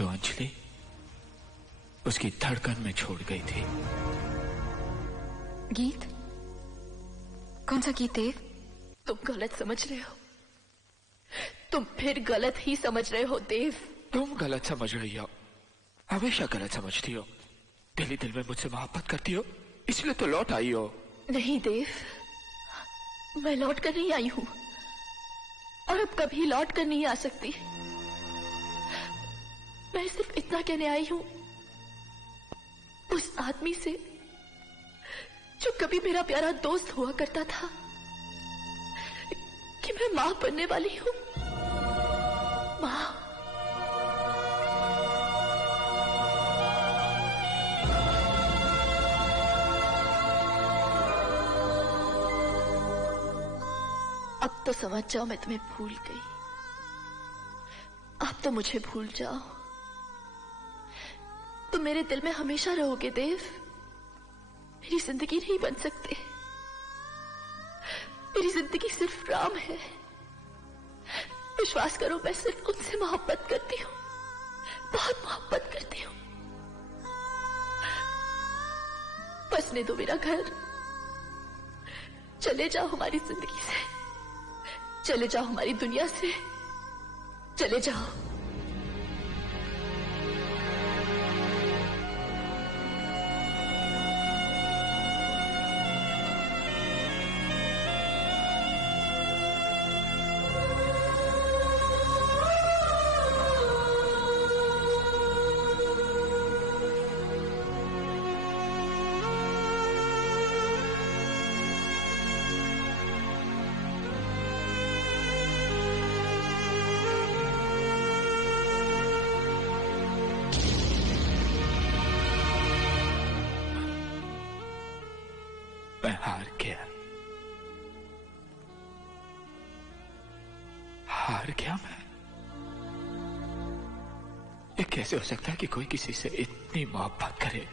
जो अंजलि उसकी धड़कन में छोड़ गई थी। गीत? कौन सा गीत देव? तुम गलत समझ रहे हो, तुम फिर गलत ही समझ रहे हो देव। तुम गलत समझ रही हो, हमेशा गलत समझती हो। दिल ही दिल में मुझसे मोहब्बत करती हो, इसलिए तो लौट आई हो। नहीं देव, मैं लौट कर नहीं आई हूं और अब कभी लौट कर नहीं आ सकती। मैं सिर्फ इतना कहने आई हूं उस आदमी से जो कभी मेरा प्यारा दोस्त हुआ करता था कि मैं मां बनने वाली हूं। मां। अब तो समझ जाओ मैं तुम्हें भूल गई। अब तो मुझे भूल जाओ। तुम मेरे दिल में हमेशा रहोगे देव। मेरी जिंदगी नहीं बन सकते। मेरी जिंदगी सिर्फ राम है। विश्वास करो, मैं सिर्फ उनसे मोहब्बत करती हूँ, बहुत मोहब्बत करती हूँ। बसने दो मेरा घर। चले जाओ हमारी जिंदगी से, चले जाओ हमारी दुनिया से, चले जाओ। मैं हार गया, हार गया मैं। ये कैसे हो सकता है कि कोई किसी से इतनी मोहब्बत करे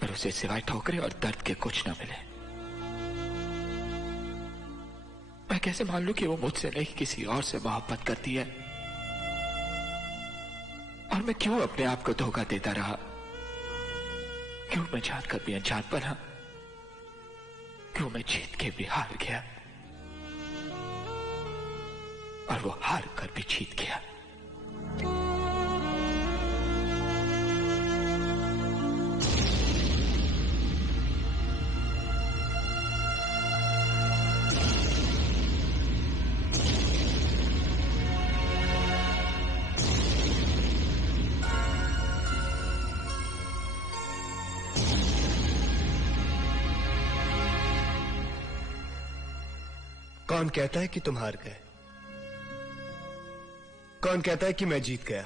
पर उसे सिवाय ठोकरे और दर्द के कुछ ना मिले। मैं कैसे मान लूं कि वो मुझसे नहीं किसी और से मोहब्बत करती है, और मैं क्यों अपने आप को धोखा देता रहा? क्यों मैं जानकर भी अनजान बना? क्यों मैं जीत के भी हार गया और वो हार कर भी जीत गया? कौन कहता है कि तुम हार गए? कौन कहता है कि मैं जीत गया?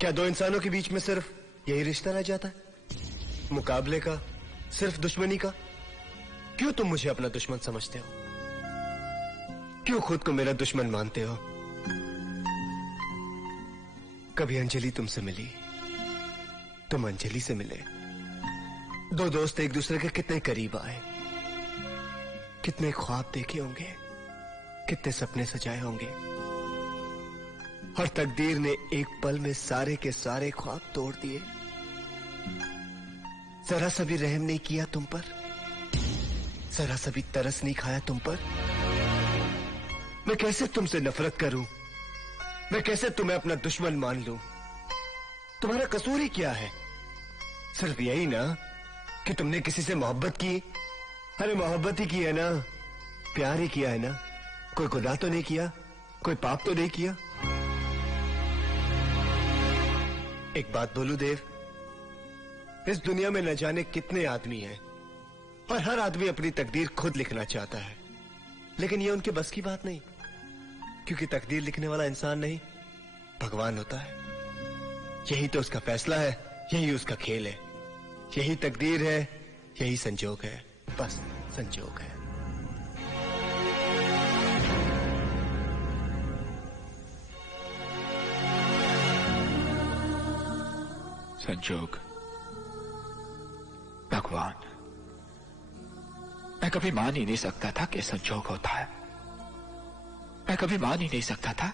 क्या दो इंसानों के बीच में सिर्फ यही रिश्ता रह जाता है, मुकाबले का, सिर्फ दुश्मनी का? क्यों तुम मुझे अपना दुश्मन समझते हो? क्यों खुद को मेरा दुश्मन मानते हो? कभी अंजलि तुमसे मिली, तुम अंजलि से मिले। दो दोस्त एक दूसरे के कितने करीब आए, कितने ख्वाब देखे होंगे, कितने सपने सजाए होंगे, और तकदीर ने एक पल में सारे के सारे ख्वाब तोड़ दिए। जरा सा भी रहम नहीं किया तुम पर, जरा सा भी तरस नहीं खाया तुम पर। मैं कैसे तुमसे नफरत करूं? मैं कैसे तुम्हें अपना दुश्मन मान लूं? तुम्हारा कसूर ही क्या है? सिर्फ यही ना कि तुमने किसी से मोहब्बत की। अरे मोहब्बत ही की है ना, प्यार ही किया है ना, कोई गुनाह तो नहीं किया, कोई पाप तो नहीं किया। एक बात बोलूं देव, इस दुनिया में न जाने कितने आदमी हैं और हर आदमी अपनी तकदीर खुद लिखना चाहता है, लेकिन यह उनके बस की बात नहीं, क्योंकि तकदीर लिखने वाला इंसान नहीं, भगवान होता है। यही तो उसका फैसला है, यही उसका खेल है, यही तकदीर है, यही संजोग है, बस संजोग है। संजोग, भगवान। मैं कभी मान ही नहीं सकता था कि संजोग होता है। मैं कभी मान ही नहीं सकता था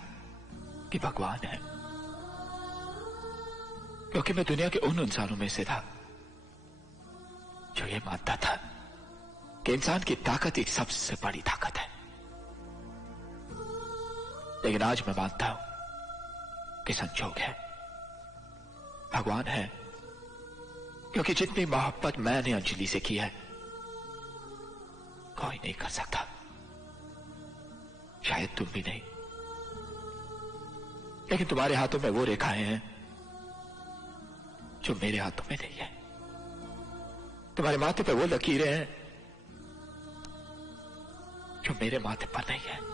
कि भगवान है, क्योंकि मैं दुनिया के उन इंसानों में से था जो ये मानता था कि इंसान की ताकत एक सबसे बड़ी ताकत है। लेकिन आज मैं मानता हूं कि संजोग है, भगवान है, क्योंकि जितनी मोहब्बत मैंने अंजलि से की है कोई नहीं कर सकता, शायद तुम भी नहीं। लेकिन तुम्हारे हाथों में वो रेखाएं हैं जो मेरे हाथों में नहीं है, तुम्हारे माथे पे वो लकीरें हैं जो मेरे माथे पर नहीं है।